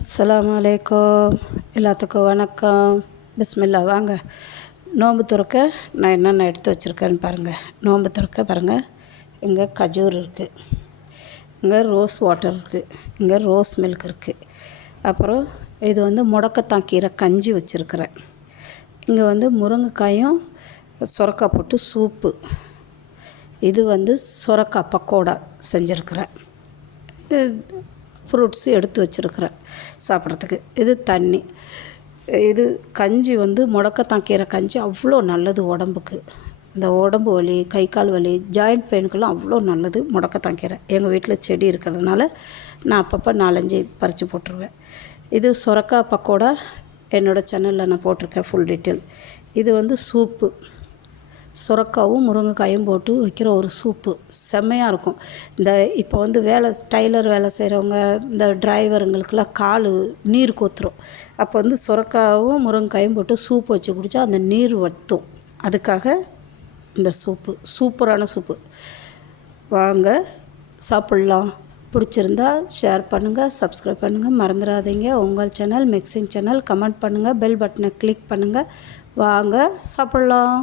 அஸ்ஸலாமு அலைக்கும். எல்லாத்துக்கும் வணக்கம். பிஸ்மில்லா. வாங்க நோன்பு துறக்க நான் என்னென்ன எடுத்து வச்சுருக்கேன்னு பாருங்கள். நோன்பு துறக்க பாருங்கள், இங்கே கஜூர் இருக்குது, இங்கே ரோஸ் வாட்டர் இருக்குது, இங்கே ரோஸ் மில்க் இருக்குது. அப்புறம் இது வந்து முடக்கத்தான் கீரை கஞ்சி வச்சுருக்கிறேன். இங்கே வந்து முருங்கைக்காயும் சுரக்காய் போட்டு சூப்பு. இது வந்து சுரக்காய் பக்கோடா செஞ்சுருக்கிறேன். ஃப்ரூட்ஸு எடுத்து வச்சுருக்கிறேன் சாப்பிட்றதுக்கு. இது தண்ணி. இது கஞ்சி வந்து முடக்கத்தான் கீரை கஞ்சி அவ்வளோ நல்லது உடம்புக்கு. இந்த உடம்பு வலி, கை கால் வலி, ஜாயிண்ட் பெயினுக்கெல்லாம் அவ்வளோ நல்லது முடக்கத்தான் கீரை. எங்கள் வீட்டில் செடி இருக்கிறதுனால நான் அப்பப்போ 4-5 பறித்து போட்டுருவேன். இது சுரக்காய் பக்கோடா என்னோடய சேனலில் நான் போட்டிருக்கேன் ஃபுல் டீட்டெயில். இது வந்து சூப்பு, சுரக்காவும் முருங்கைக்காயும் போட்டு வைக்கிற ஒரு சூப்பு செம்மையாக இருக்கும். இந்த இப்போ வந்து டைலர் வேலை செய்கிறவங்க, இந்த டிரைவருங்களுக்கெல்லாம் கால் நீர் கோத்துரும். அப்போ வந்து சுரக்காவும் முருங்கைக்காயும் போட்டு சூப்பு வச்சு குடித்தா அந்த நீர் வற்றும். அதுக்காக இந்த சூப்பு சூப்பரான சூப்பு. வாங்க சாப்பிட்லாம். பிடிச்சிருந்தா ஷேர் பண்ணுங்கள், சப்ஸ்கிரைப் பண்ணுங்கள், மறந்துடாதீங்க. உங்கள் சேனல் மிக்சிங் சேனல். கமெண்ட் பண்ணுங்கள், பெல் பட்டனை கிளிக் பண்ணுங்கள். வாங்க சாப்பிட்லாம்.